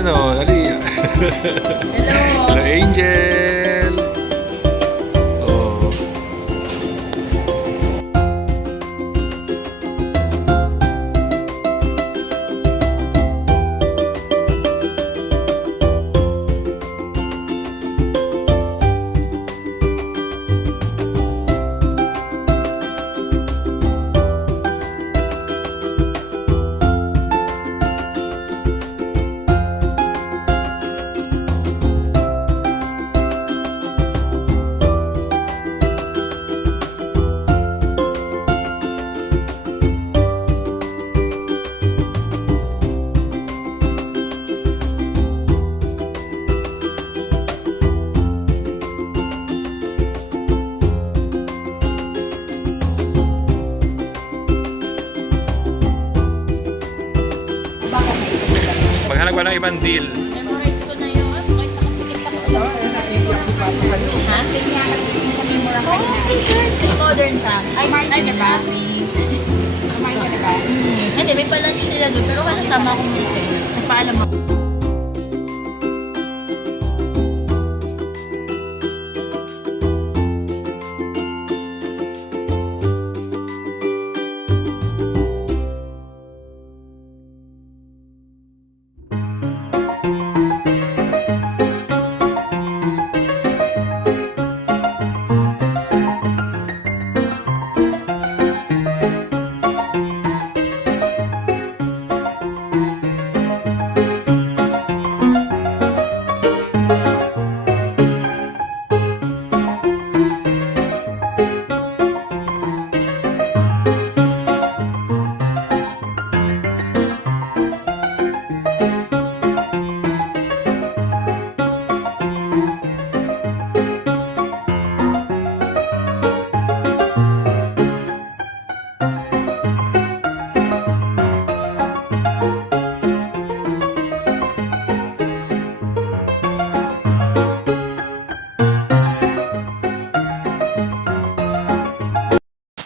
ano, dali. Hello. Hello, Angel. Oh. Maghanap ka ng ibang deal. Memorize ko na yung ano, kahit nakapikit ako. Ha? Modern siya. Ay, diba? Hindi, may pa-lunch sila doon. Pero wala sama akong isa. Nagpaalam ako.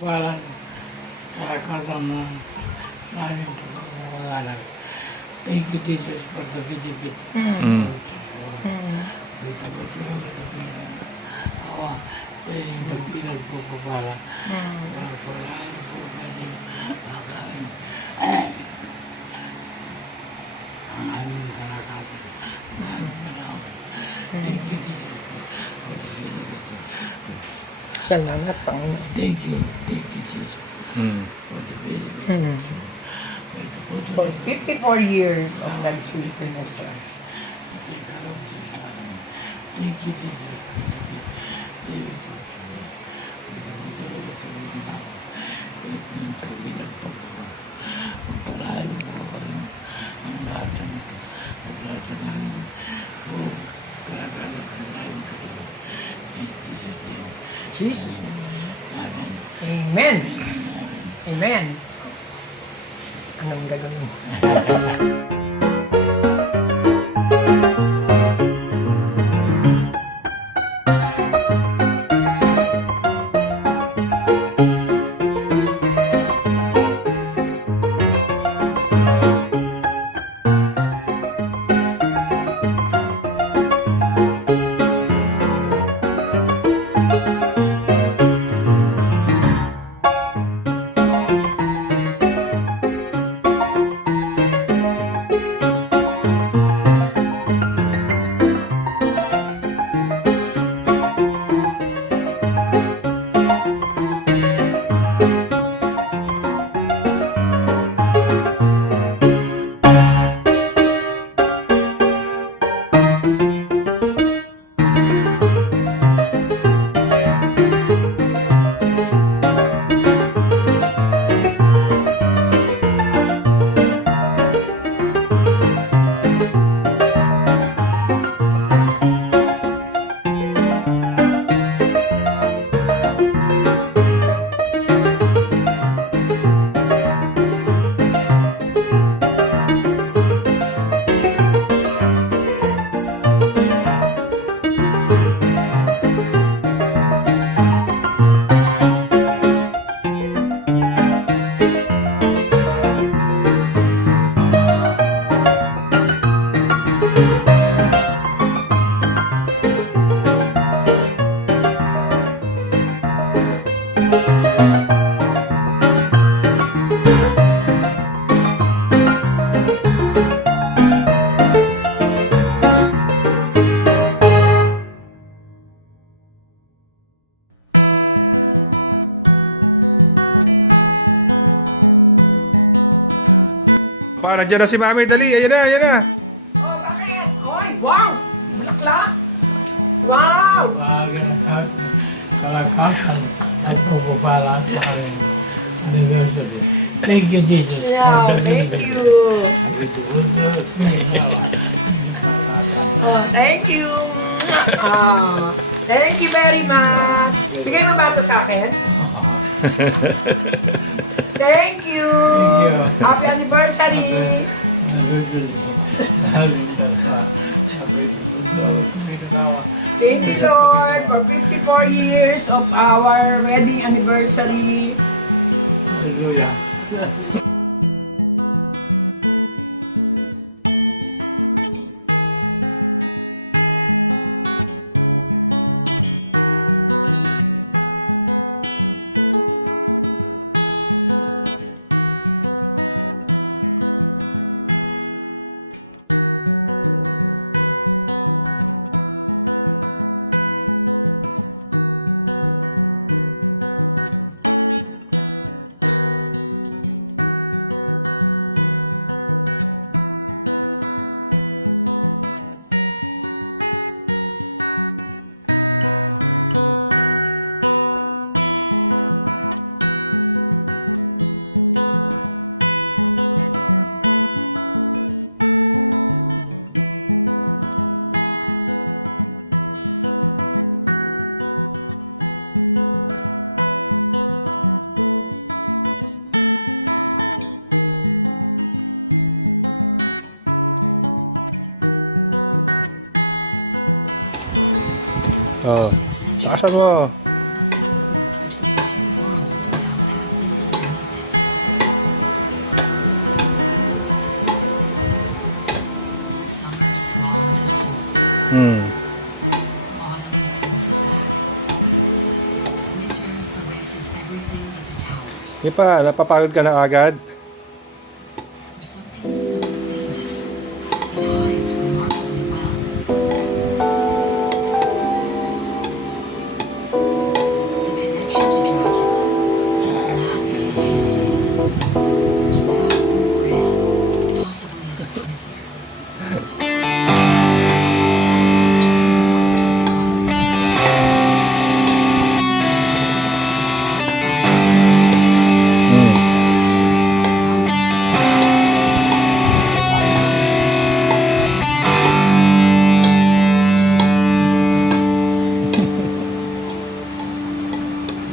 Parang kakasam na namin pagkakawalan. Thank you, Jesus, for the visit. Mm. Ako, yung pinagpupapala. Pagpalain po kanyang akain. Ang aming kalakatan. Ang aming panahon. Thank you, Jesus, for the visit. Salamat, Panginoon. Thank you, Jesus, Mm. for the visit. For 54 years of God's faithfulness to us. Thank you, Jesus. Jesus' name. Amen. Amen. Anong gagawin mo? Oh, nandiyan na si Mami. Dali, ayan na, ayan na. Oh, bakit? Oy, wow! Bulaklak! Wow! Kalakasan at pagpapala sa aming anniversary. Thank you, Jesus. Yeah, thank you. Oh, thank you. Thank you very much. Bigay mo ba ito sa akin? Thank you. Thank you. Happy anniversary. Thank you, Lord, for 54 years of our wedding anniversary. Hallelujah. Oh, takasan mo. Summer swallows it whole. Hmm. Autumn pulls it back. Winter erases everything but the towers. Di pa, napapagod ka na agad. For something so famous, it hides remarkably well. The connection to Dracula is black and hairy. A past and grand, possibly as a prisoner.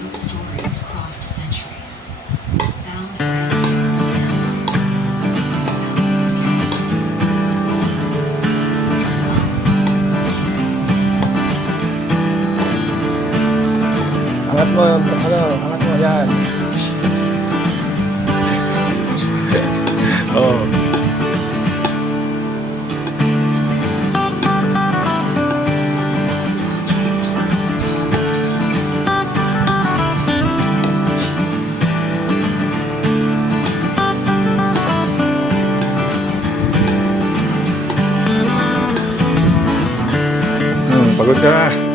Those stories crossed centuries. Found friends Angat mo, angat mo, yan. Oh. Pagod ka na.